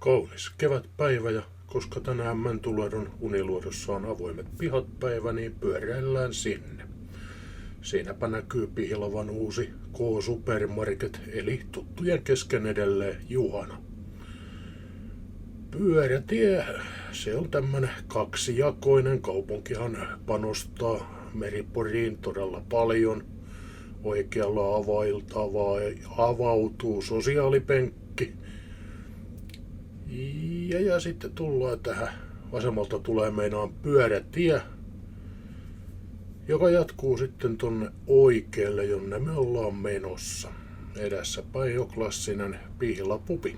Kaunis kevätpäivä ja koska tänään Mäntyluodon Uniluodossa on avoimet pihatpäivä, niin pyöräillään sinne. Siinäpä näkyy Pihlavan uusi K-Supermarket, eli tuttujen kesken edelleen Juhana. Pyörätie, se on tämmönen kaksijakoinen. Kaupunkihan panostaa Meriporiin todella paljon. Oikealla avautuu sosiaalipenkki. Ja sitten tullaan tähän. Vasemmalta tulee meinaan pyörätie, joka jatkuu sitten tonne oikealle, jonne me ollaan menossa. Edessäpäin jo klassinen Pihlapubi,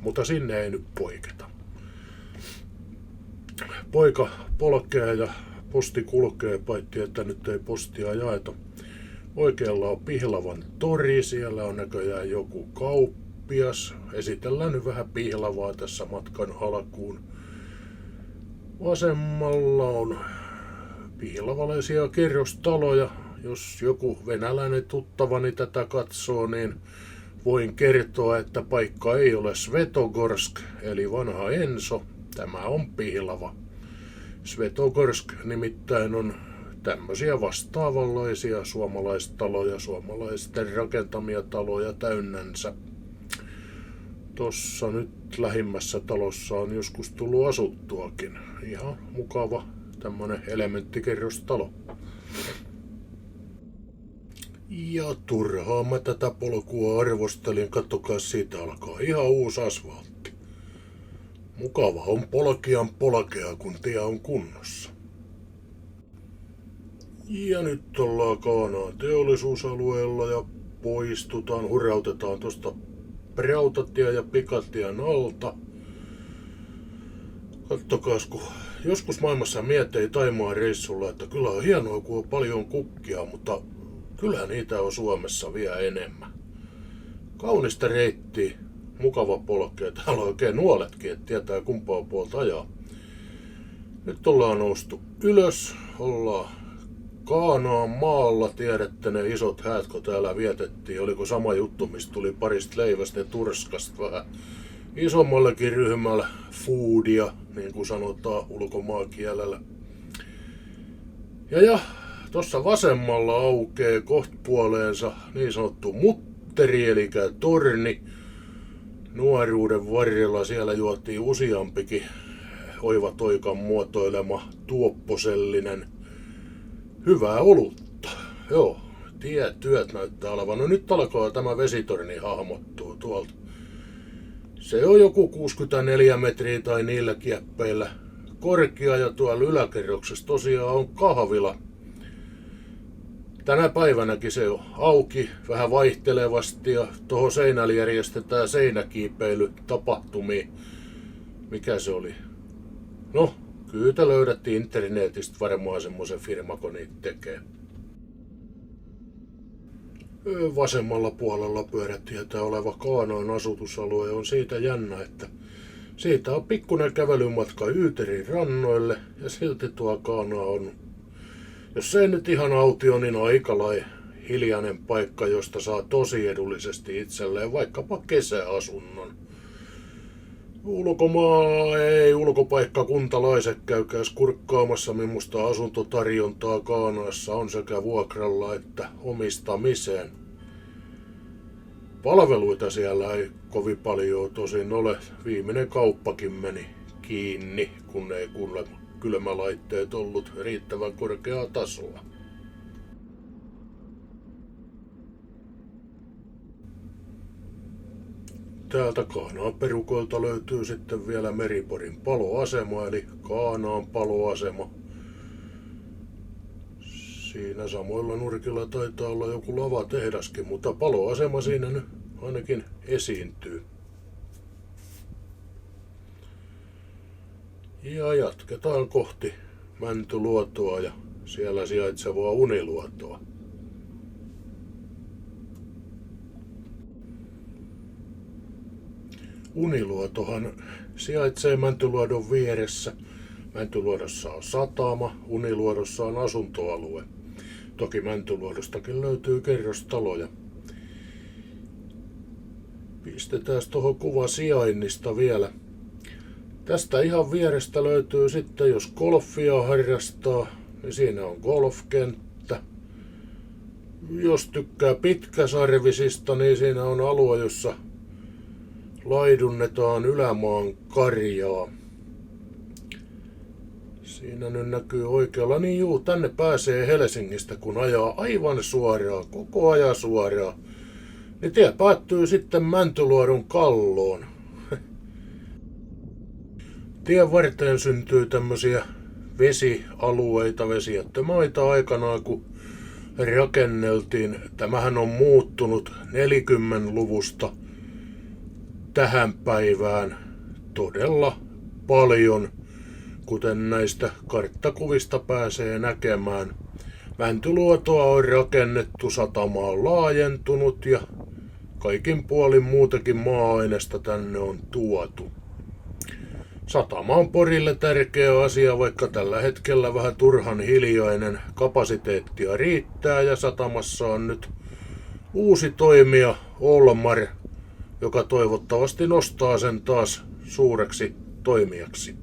mutta sinne ei nyt poiketa. Poika polkee ja posti kulkee, paitsi että nyt ei postia jaeta. Oikealla on Pihlavan tori, siellä on näköjään joku kauppias. Esitellään nyt vähän Pihlavaa tässä matkan alkuun. Vasemmalla on pihlavalaisia kerrostaloja. Jos joku venäläinen tuttavani tätä katsoo, niin voin kertoa, että paikka ei ole Svetogorsk, eli vanha Enso. Tämä on Pihlava. Svetogorsk nimittäin on tämmöisiä vastaavanlaisia suomalaistaloja, suomalaisten rakentamia taloja täynnänsä. Tossa nyt lähimmässä talossa on joskus tullut asuttuakin. Ihan mukava tämmönen elementtikerrostalo. Ja turhaan mä tätä polkua arvostelin, katsokaa siitä alkaa ihan uusi asfaltti. Mukava on polkea, kun tie on kunnossa. Ja nyt ollaan Kaanaan teollisuusalueella ja hurautetaan tosta Rautatie ja Pikatien alta. Kattokaas, kun joskus maailmassa miettii Taimaan reissulla, että kyllä on hienoa, kun on paljon kukkia, mutta kyllä niitä on Suomessa vielä enemmän. Kaunista reittiä, mukava polkea. Täällä on oikein nuoletkin, että tietää kumpaa puolta ajaa. Nyt ollaan noustu ylös, ollaan Kaanaan maalla, tiedätte ne isot häät, kun täällä vietettiin. Oliko sama juttu, mistä tuli parista leivästä ja turskasta vähän isommallekin ryhmällä foodia, niin kuin sanotaan ulkomaankielellä. Ja tossa vasemmalla aukee kohtapuoleensa niin sanottu mutteri, eli torni. Nuoruuden varrella siellä juotiin useampikin Oivatoikan muotoilema tuopposellinen hyvää olutta. Joo, työt näyttää olevan. No nyt alkaa tämä vesitorni hahmottua tuolta. Se on joku 64 metriä tai niillä kieppeillä korkea ja tuolla yläkerroksessa tosiaan on kahvila. Tänä päivänäkin se on auki vähän vaihtelevasti ja tuohon seinälle järjestetään seinäkiipeilytapahtumia. Mikä se oli? No, kyllä te löydätte internetistä varmaan semmoisen firma, kun niitä tekee. Vasemmalla puolella pyörätietä oleva Kaanaan asutusalue on siitä jännä, että siitä on pikkuinen kävelymatka Yyterin rannoille ja silti tuo Kaanaa on, jos se ei nyt ihan autio, niin aika hiljainen paikka, josta saa tosi edullisesti itselleen vaikkapa kesäasunnon. Ulkopaikkakuntalaiset käykääs kurkkaamassa, millaista asuntotarjontaa Kaanaassa on sekä vuokralla että omistamiseen. Palveluita siellä ei kovin paljon tosin ole. Viimeinen kauppakin meni kiinni, kun ei kylmälaitteet ollut riittävän korkeaa tasoa. Täältä Kaanaan perukoilta löytyy sitten vielä Meriporin paloasema, eli Kaanaan paloasema. Siinä samoilla nurkilla taitaa olla joku lavatehdaskin, mutta paloasema siinä nyt ainakin esiintyy. Ja jatketaan kohti Mäntyluotoa ja siellä sijaitsevaa Uniluotoa. Uniluotohan sijaitsee Mäntyluodon vieressä. Mäntyluodossa on satama, Uniluodossa on asuntoalue. Toki Mäntyluodostakin löytyy kerrostaloja. Pistetään tuohon kuva sijainnista vielä. Tästä ihan vierestä löytyy sitten, jos golfia harrastaa, niin siinä on golfkenttä. Jos tykkää pitkäsarvisista, niin siinä on alue, jossa laidunnetaan ylämaan karjaa. Siinä nyt näkyy oikealla. Niin juu, tänne pääsee Helsingistä, kun ajaa aivan suoraan, koko ajan suoraan. Niin tie päättyy sitten Mäntyluodon Kalloon. Tien varteen syntyy tämmösiä vesialueita, vesijättömaita aikanaan, kun rakenneltiin. Tämähän on muuttunut 40-luvusta tähän päivään todella paljon, kuten näistä karttakuvista pääsee näkemään. Mäntyluotoa on rakennettu, satama on laajentunut ja kaikin puolin muutakin maa-ainesta tänne on tuotu. Satama on Porille tärkeä asia, vaikka tällä hetkellä vähän turhan hiljainen. Kapasiteettia riittää ja satamassa on nyt uusi toimija Olmar, joka toivottavasti nostaa sen taas suureksi toimijaksi.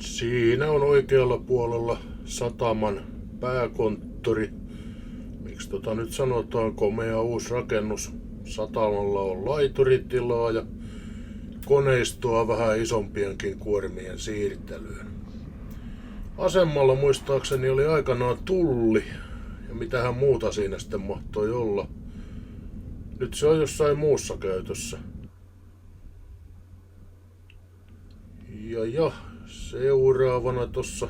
Siinä on oikealla puolella sataman pääkonttori. Miksi nyt sanotaan, komea uusi rakennus. Satamalla on laituritilaa ja koneistoa vähän isompienkin kuormien siirtelyyn. Asemalla muistaakseni oli aikanaan tulli ja mitähän muuta siinä sitten mahtoi olla. Nyt se on jossain muussa käytössä. Ja seuraavana tossa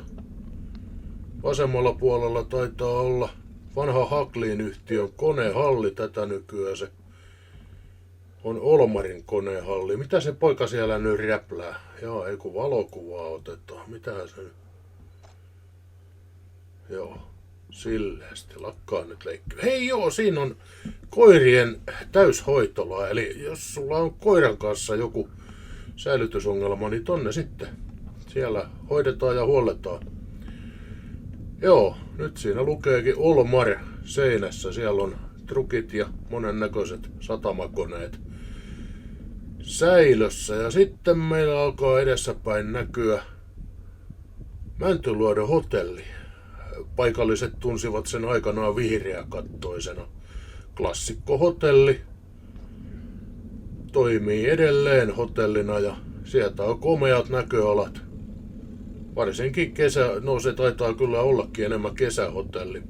vasemmalla puolella taitaa olla vanha Haklin yhtiön konehalli, tätä nykyään se on Olmarin konehalli. Mitä se poika siellä nyt räplää? Joo, ei kun valokuvaa otetaan. Mitähän se nyt? Joo, silleesti lakkaa nyt leikki. Hei joo, siinä on koirien täyshoitola. Eli jos sulla on koiran kanssa joku säilytysongelma, niin tonne sitten. Siellä hoidetaan ja huolletaan. Joo, nyt siinä lukeekin Olmar seinässä. Siellä on trukit ja monennäköiset satamakoneet säilössä. Ja sitten meillä alkaa edessäpäin näkyä Mäntyluodon hotelli. Paikalliset tunsivat sen aikanaan vihreäkattoisena. Klassikkohotelli toimii edelleen hotellina ja sieltä on komeat näköalat. Varsinkin no se taitaa kyllä ollakin enemmän kesähotelli.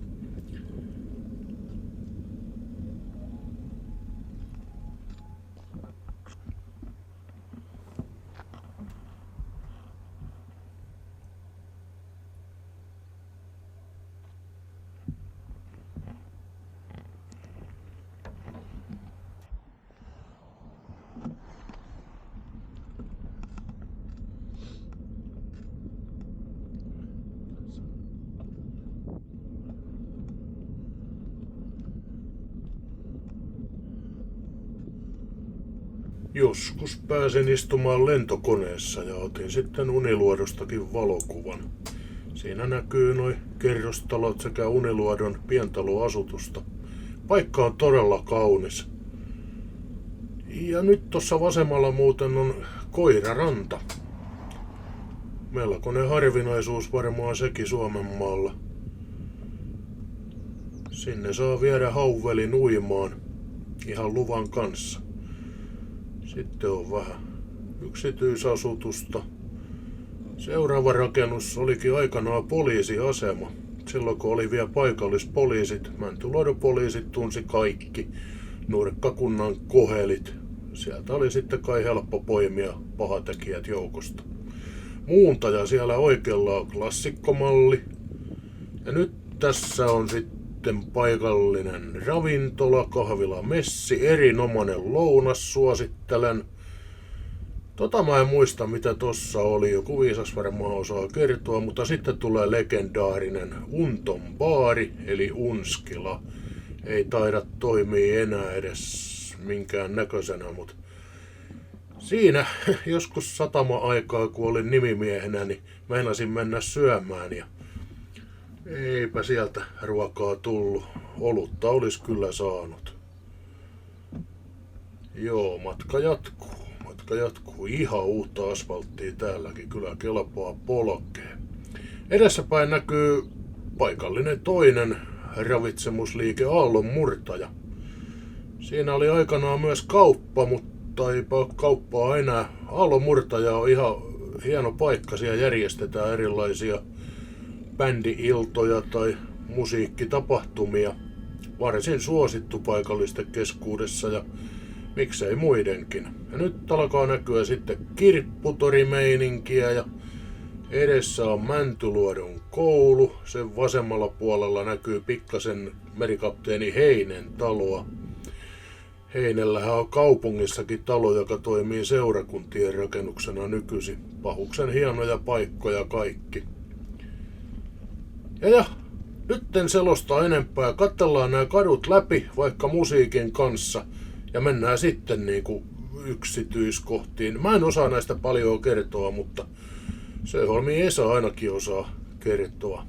Joskus pääsin istumaan lentokoneessa ja otin sitten Uniluodostakin valokuvan. Siinä näkyy noi kerrostalot sekä Uniluodon pientaloasutusta. Paikka on todella kaunis. Ja nyt tuossa vasemmalla muuten on Koiraranta. Melkoinen harvinaisuus varmaan sekin Suomenmaalla. Sinne saa viedä hauvelin uimaan ihan luvan kanssa. Sitten on vähän yksityisasutusta. Seuraava rakennus olikin aikanaan poliisiasema. Silloin kun oli vielä paikallispoliisit, Mäntyluodon poliisit tunsi kaikki nurkkakunnan kohelit. Sieltä oli sitten kai helppo poimia pahatekijät joukosta. Muuntaja siellä oikealla on klassikkomalli. Ja nyt tässä on sitten paikallinen ravintola, kahvila, messi, erinomainen lounas, suosittelen. Mä en muista mitä tossa oli, joku viisas varmaan osaa kertoa, mutta sitten tulee legendaarinen Unton baari, eli Unskila. Ei taida toimia enää edes minkään näköisenä, mutta siinä joskus satama-aikaa, kun olin nimimiehenä, niin meinasin mennä syömään ja eipä sieltä ruokaa tullut. Olutta olisi kyllä saanut. Joo, matka jatkuu. Matka jatkuu. Ihan uutta asfalttia täälläkin. Kyllä kelpaa polkea. Edessäpäin näkyy paikallinen toinen ravitsemusliike Aallon murtaja. Siinä oli aikanaan myös kauppa, mutta eipä kauppaa enää. Aallon murtaja on ihan hieno paikka. Siellä järjestetään erilaisia bändi-iltoja tai musiikkitapahtumia. Varsin suosittu paikallisten keskuudessa ja miksei muidenkin. Ja nyt alkaa näkyä sitten kirpputorimeininkiä ja edessä on Mäntyluodon koulu. Sen vasemmalla puolella näkyy pikkasen merikapteeni Heinen taloa. Heinellähän on kaupungissakin talo, joka toimii seurakuntien rakennuksena nykyisin. Pahuksen hienoja paikkoja kaikki. Ja nyt en selosta enempää. Katsellaan nämä kadut läpi vaikka musiikin kanssa ja mennään sitten niinku yksityiskohtiin. Mä en osaa näistä paljon kertoa, mutta Söholmin Esa ainakin osaa kertoa.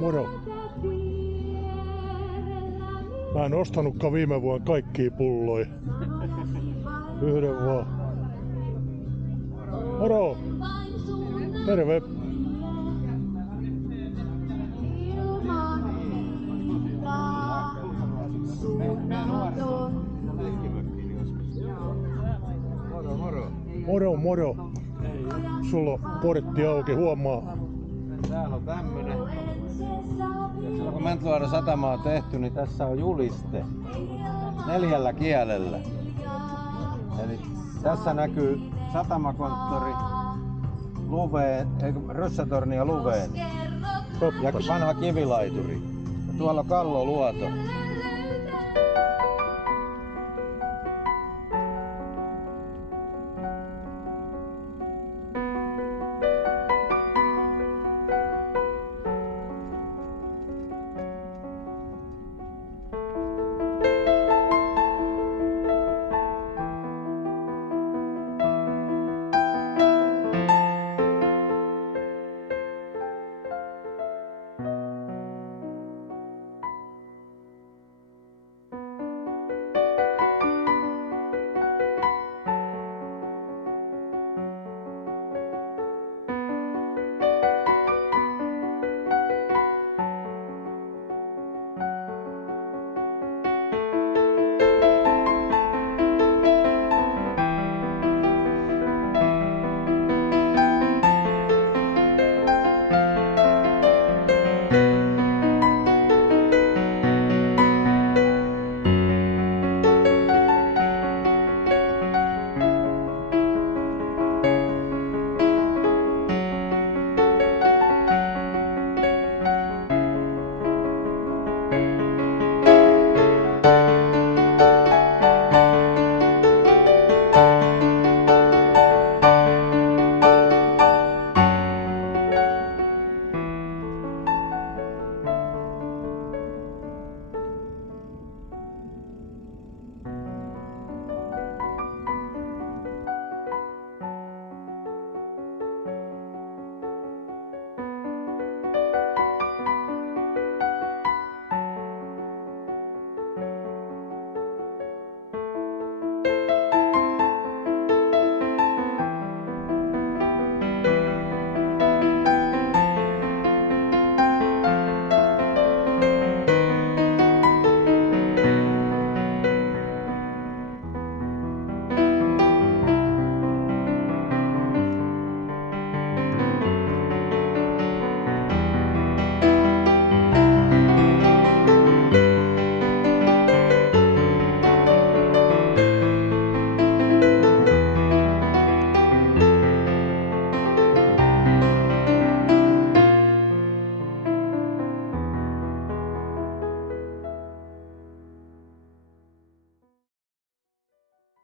Moro. Mä en ostanutkaan viime vuonna kaikkia pulloja. Yhden vaan. Moro! Terve! Moro, moro. Sulla on portti auki, huomaa. Täällä on tämmönen. Ja silloin kun Mäntyluodon satama on tehty, niin tässä on juliste 4 kielellä. Eli tässä näkyy satamakonttori, Ryssätorni ja Luveen ja vanha kivilaituri. Ja tuolla on Kalloluoto.